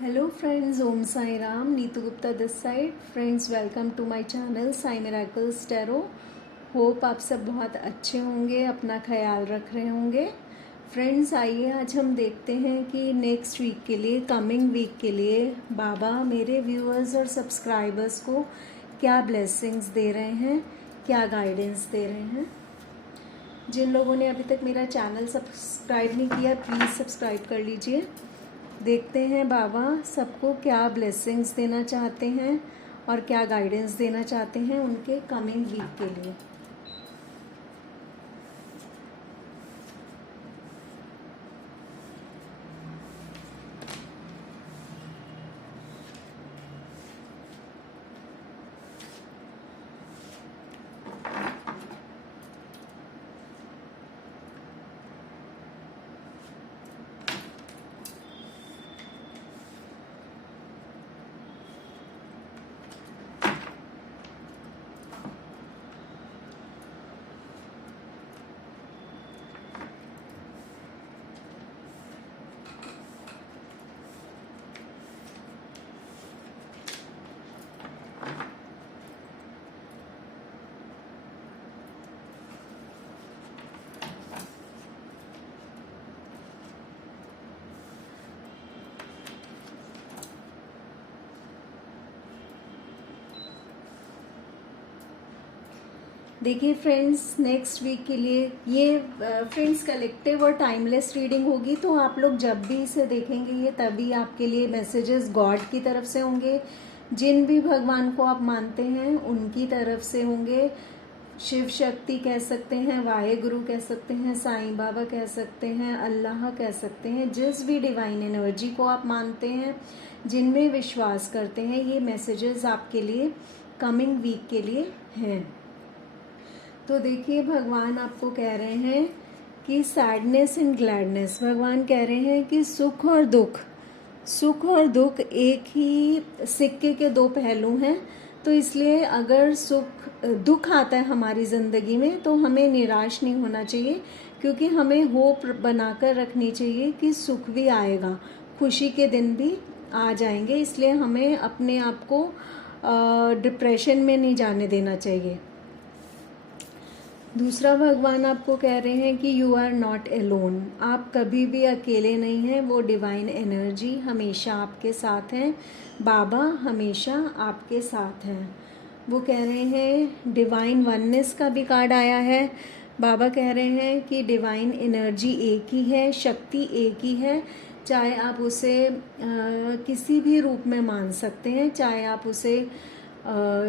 Hello friends, Om Sai Ram. Neetu Gupta this side. Friends, welcome to my channel Sai miracles tarot. Hope आप सब बहुत अच्छे होंगे, अपना ख्याल रख रहे होंगे। फ्रेंड्स, आइए आज हम देखते हैं कि नेक्स्ट वीक के लिए, कमिंग वीक के लिए बाबा मेरे व्यूअर्स और सब्सक्राइबर्स को क्या ब्लेसिंग्स दे रहे हैं, क्या गाइडेंस दे रहे हैं। जिन लोगों ने अभी तक मेरा चैनल सब्सक्राइब नहीं किया, प्लीज़ सब्सक्राइब कर लीजिए। देखते हैं बाबा सबको क्या ब्लेसिंग्स देना चाहते हैं और क्या गाइडेंस देना चाहते हैं उनके कमिंग वीक के लिए। देखिए फ्रेंड्स, नेक्स्ट वीक के लिए ये फ्रेंड्स कलेक्टिव और टाइमलेस रीडिंग होगी, तो आप लोग जब भी इसे देखेंगे ये तभी आपके लिए मैसेजेस गॉड की तरफ से होंगे। जिन भी भगवान को आप मानते हैं उनकी तरफ से होंगे। शिव शक्ति कह सकते हैं, वाहे गुरु कह सकते हैं, साईं बाबा कह सकते हैं, अल्लाह कह सकते हैं। जिस भी डिवाइन एनर्जी को आप मानते हैं, जिनमें विश्वास करते हैं, ये मैसेजेस आपके लिए कमिंग वीक के लिए हैं। तो देखिए, भगवान आपको कह रहे हैं कि सैडनेस एंड ग्लैडनेस, भगवान कह रहे हैं कि सुख और दुख एक ही सिक्के के दो पहलू हैं। तो इसलिए अगर दुख आता है हमारी ज़िंदगी में तो हमें निराश नहीं होना चाहिए, क्योंकि हमें होप बनाकर रखनी चाहिए कि सुख भी आएगा, खुशी के दिन भी आ जाएंगे। इसलिए हमें अपने आप को डिप्रेशन में नहीं जाने देना चाहिए। दूसरा, भगवान आपको कह रहे हैं कि यू आर नॉट एलोन, आप कभी भी अकेले नहीं हैं। वो डिवाइन एनर्जी हमेशा आपके साथ हैं, बाबा हमेशा आपके साथ हैं। वो कह रहे हैं, डिवाइन वननेस का भी कार्ड आया है। बाबा कह रहे हैं कि डिवाइन एनर्जी एक ही है, शक्ति एक ही है। चाहे आप उसे किसी भी रूप में मान सकते हैं, चाहे आप उसे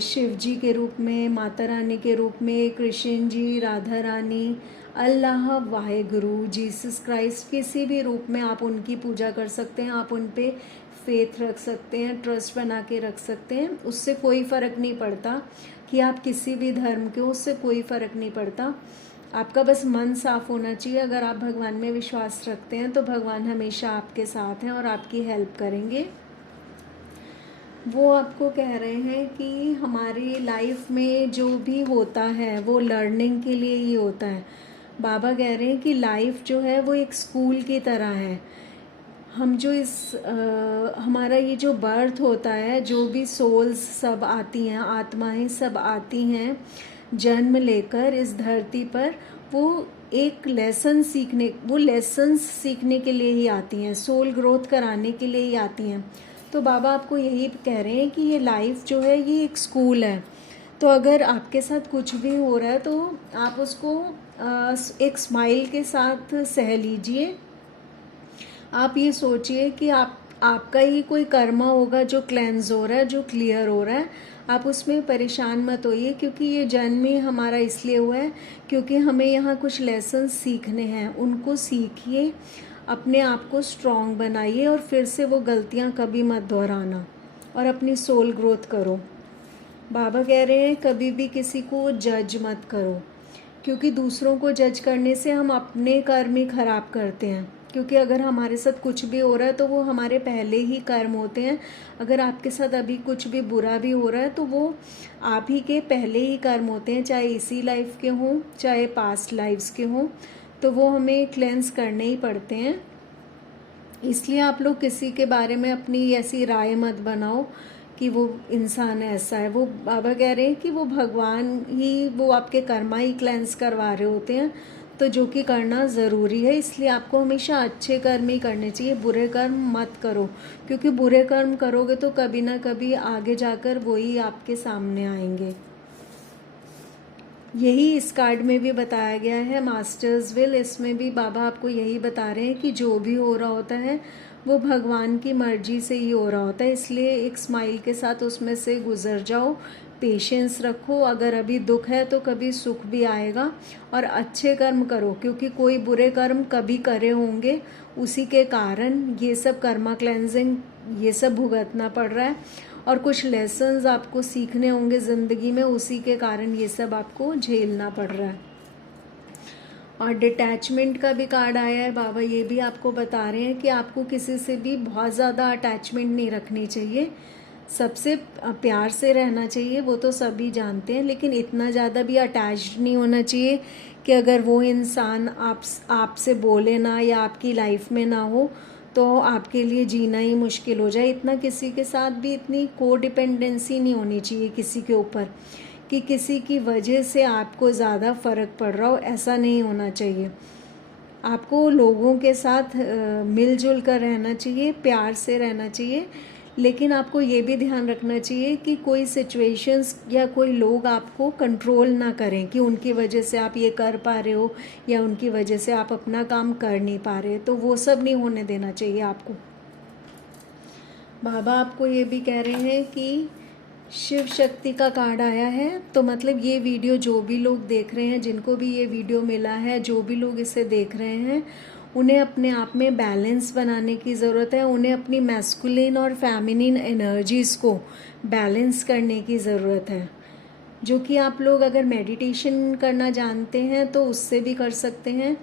शिव जी के रूप में, माता रानी के रूप में, कृष्ण जी, राधा रानी, अल्लाह, वाहेगुरु, जीसस क्राइस्ट, किसी भी रूप में आप उनकी पूजा कर सकते हैं। आप उन पे फेथ रख सकते हैं, ट्रस्ट बना के रख सकते हैं। उससे कोई फ़र्क नहीं पड़ता कि आप किसी भी धर्म के हो, उससे कोई फ़र्क नहीं पड़ता। आपका बस मन साफ होना चाहिए। अगर आप भगवान में विश्वास रखते हैं तो भगवान हमेशा आपके साथ हैं और आपकी हेल्प करेंगे। वो आपको कह रहे हैं कि हमारी लाइफ में जो भी होता है वो लर्निंग के लिए ही होता है। बाबा कह रहे हैं कि लाइफ जो है वो एक स्कूल की तरह है। हम जो हमारा ये जो बर्थ होता है, जो भी सोल्स सब आती हैं, आत्माएं सब आती हैं जन्म लेकर इस धरती पर, वो एक लेसन्स सीखने के लिए ही आती हैं, सोल ग्रोथ कराने के लिए ही आती हैं। तो बाबा आपको यही कह रहे हैं कि ये लाइफ जो है ये एक स्कूल है। तो अगर आपके साथ कुछ भी हो रहा है तो आप उसको एक स्माइल के साथ सह लीजिए। आप ये सोचिए कि आपका ही कोई कर्मा होगा जो क्लेंज हो रहा है, जो क्लियर हो रहा है। आप उसमें परेशान मत होइए, क्योंकि ये जन्म ही हमारा इसलिए हुआ है क्योंकि हमें यहाँ कुछ लेसन सीखने हैं। उनको सीखिए, अपने आप को स्ट्रॉन्ग बनाइए और फिर से वो गलतियाँ कभी मत दोहराना और अपनी सोल ग्रोथ करो। बाबा कह रहे हैं कभी भी किसी को जज मत करो, क्योंकि दूसरों को जज करने से हम अपने कर्म ही खराब करते हैं। क्योंकि अगर हमारे साथ कुछ भी हो रहा है तो वो हमारे पहले ही कर्म होते हैं। अगर आपके साथ अभी कुछ भी बुरा भी हो रहा है तो वो आप ही के पहले ही कर्म होते हैं, चाहे इसी लाइफ के हों चाहे पास्ट लाइफ्स के हों। तो वो हमें क्लेंस करने ही पड़ते हैं। इसलिए आप लोग किसी के बारे में अपनी ऐसी राय मत बनाओ कि वो इंसान ऐसा है। वो बाबा कह रहे हैं कि वो भगवान ही, वो आपके कर्मा ही क्लेंस करवा रहे होते हैं, तो जो कि करना ज़रूरी है। इसलिए आपको हमेशा अच्छे कर्म ही करने चाहिए, बुरे कर्म मत करो, क्योंकि बुरे कर्म करोगे तो कभी ना कभी आगे जाकर वही आपके सामने आएंगे। यही इस कार्ड में भी बताया गया है, मास्टर्स विल। इसमें भी बाबा आपको यही बता रहे हैं कि जो भी हो रहा होता है वो भगवान की मर्जी से ही हो रहा होता है, इसलिए एक स्माइल के साथ उसमें से गुजर जाओ, पेशेंस रखो। अगर अभी दुख है तो कभी सुख भी आएगा, और अच्छे कर्म करो, क्योंकि कोई बुरे कर्म कभी करे होंगे, उसी के कारण ये सब कर्मा क्लेंजिंग ये सब भुगतना पड़ रहा है, और कुछ लेसन्स आपको सीखने होंगे ज़िंदगी में, उसी के कारण ये सब आपको झेलना पड़ रहा है। और डिटैचमेंट का भी कार्ड आया है। बाबा ये भी आपको बता रहे हैं कि आपको किसी से भी बहुत ज़्यादा अटैचमेंट नहीं रखनी चाहिए, सबसे प्यार से रहना चाहिए, वो तो सभी जानते हैं, लेकिन इतना ज़्यादा भी अटैच्ड नहीं होना चाहिए कि अगर वो इंसान आपसे बोले ना या आपकी लाइफ में ना हो तो आपके लिए जीना ही मुश्किल हो जाए। इतना किसी के साथ भी इतनी को डिपेंडेंसी नहीं होनी चाहिए किसी के ऊपर, कि किसी की वजह से आपको ज़्यादा फ़र्क पड़ रहा हो, ऐसा नहीं होना चाहिए। आपको लोगों के साथ मिलजुल कर रहना चाहिए, प्यार से रहना चाहिए, लेकिन आपको ये भी ध्यान रखना चाहिए कि कोई सिचुएशंस या कोई लोग आपको कंट्रोल ना करें कि उनकी वजह से आप ये कर पा रहे हो या उनकी वजह से आप अपना काम कर नहीं पा रहे, तो वो सब नहीं होने देना चाहिए आपको। बाबा आपको ये भी कह रहे हैं कि शिव शक्ति का कार्ड आया है, तो मतलब ये वीडियो जो भी लोग देख रहे हैं, जिनको भी ये वीडियो मिला है, जो भी लोग इसे देख रहे हैं, उन्हें अपने आप में बैलेंस बनाने की ज़रूरत है। उन्हें अपनी मैस्कुलिन और फेमिनिन एनर्जीज़ को बैलेंस करने की ज़रूरत है, जो कि आप लोग अगर मेडिटेशन करना जानते हैं तो उससे भी कर सकते हैं।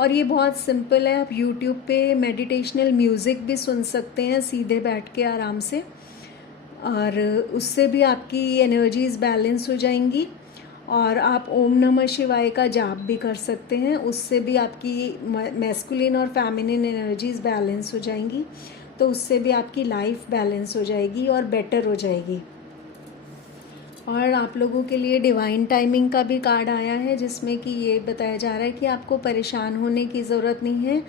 और ये बहुत सिंपल है, आप यूट्यूब पे मेडिटेशनल म्यूज़िक भी सुन सकते हैं सीधे बैठ के आराम से, और उससे भी आपकी एनर्जीज़ बैलेंस हो जाएंगी। और आप ओम नमः शिवाय का जाप भी कर सकते हैं, उससे भी आपकी मैस्कुलिन और फेमिनिन एनर्जीज़ बैलेंस हो जाएंगी, तो उससे भी आपकी लाइफ बैलेंस हो जाएगी और बेटर हो जाएगी। और आप लोगों के लिए डिवाइन टाइमिंग का भी कार्ड आया है, जिसमें कि ये बताया जा रहा है कि आपको परेशान होने की ज़रूरत नहीं है।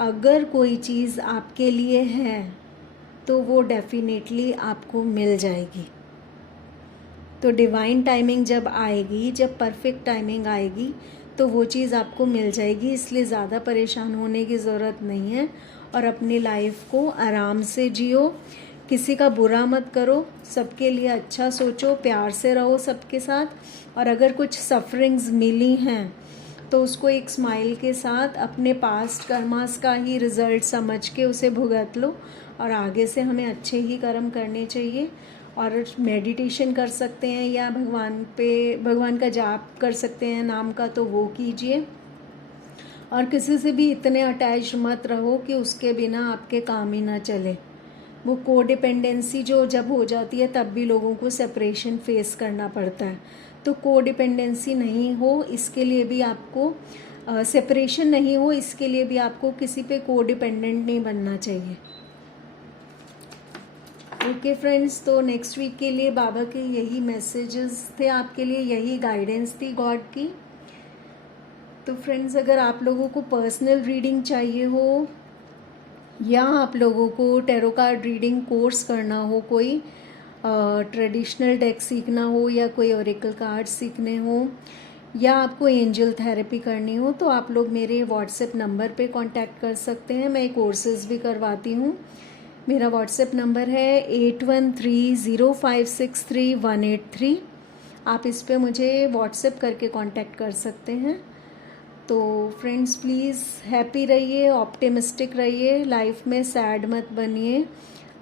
अगर कोई चीज़ आपके लिए है तो वो डेफिनेटली आपको मिल जाएगी। तो डिवाइन टाइमिंग जब आएगी, जब परफेक्ट टाइमिंग आएगी, तो वो चीज़ आपको मिल जाएगी। इसलिए ज़्यादा परेशान होने की ज़रूरत नहीं है, और अपनी लाइफ को आराम से जियो, किसी का बुरा मत करो, सबके लिए अच्छा सोचो, प्यार से रहो सबके साथ। और अगर कुछ सफरिंग्स मिली हैं तो उसको एक स्माइल के साथ अपने पास्ट कर्मास का ही रिज़ल्ट समझ के उसे भुगत लो, और आगे से हमें अच्छे ही कर्म करने चाहिए। और मेडिटेशन कर सकते हैं या भगवान का जाप कर सकते हैं नाम का, तो वो कीजिए। और किसी से भी इतने अटैच मत रहो कि उसके बिना आपके काम ही ना चले। वो कोडिपेंडेंसी जो जब हो जाती है तब भी लोगों को सेपरेशन फेस करना पड़ता है, तो कोडिपेंडेंसी नहीं हो इसके लिए भी आपको सेपरेशन नहीं हो इसके लिए भी आपको किसी पे कोडिपेंडेंट नहीं बनना चाहिए। ओके फ्रेंड्स, तो नेक्स्ट वीक के लिए बाबा के यही मैसेजेस थे आपके लिए, यही गाइडेंस थी गॉड की। तो फ्रेंड्स, अगर आप लोगों को पर्सनल रीडिंग चाहिए हो या आप लोगों को टैरो कार्ड रीडिंग कोर्स करना हो, कोई ट्रेडिशनल डेक सीखना हो या कोई ओरेकल कार्ड सीखने हो, या आपको एंजल थेरेपी करनी हो, तो आप लोग मेरे व्हाट्सएप नंबर पे कांटेक्ट कर सकते हैं। मैं कोर्सेज भी करवाती हूँ। मेरा व्हाट्सएप नंबर है 8130563183। आप इस पे मुझे व्हाट्सएप करके कांटेक्ट कर सकते हैं। तो फ्रेंड्स, प्लीज़ हैप्पी रहिए, ऑप्टिमिस्टिक रहिए, लाइफ में सैड मत बनिए,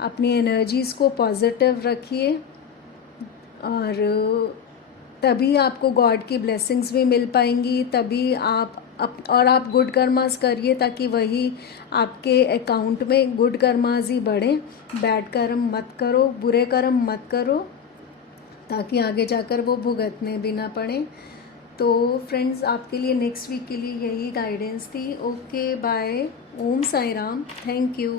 अपनी एनर्जीज़ को पॉजिटिव रखिए, और तभी आपको गॉड की ब्लेसिंग्स भी मिल पाएंगी। तभी आप आप गुड कर्मास करिए, ताकि वही आपके अकाउंट में गुड कर्मास ही बढ़े। बैड कर्म मत करो, बुरे कर्म मत करो, ताकि आगे जाकर वो भुगतने भी ना पड़े। तो फ्रेंड्स, आपके लिए नेक्स्ट वीक के लिए यही गाइडेंस थी। Okay, bye. Om Sai Ram. Thank you.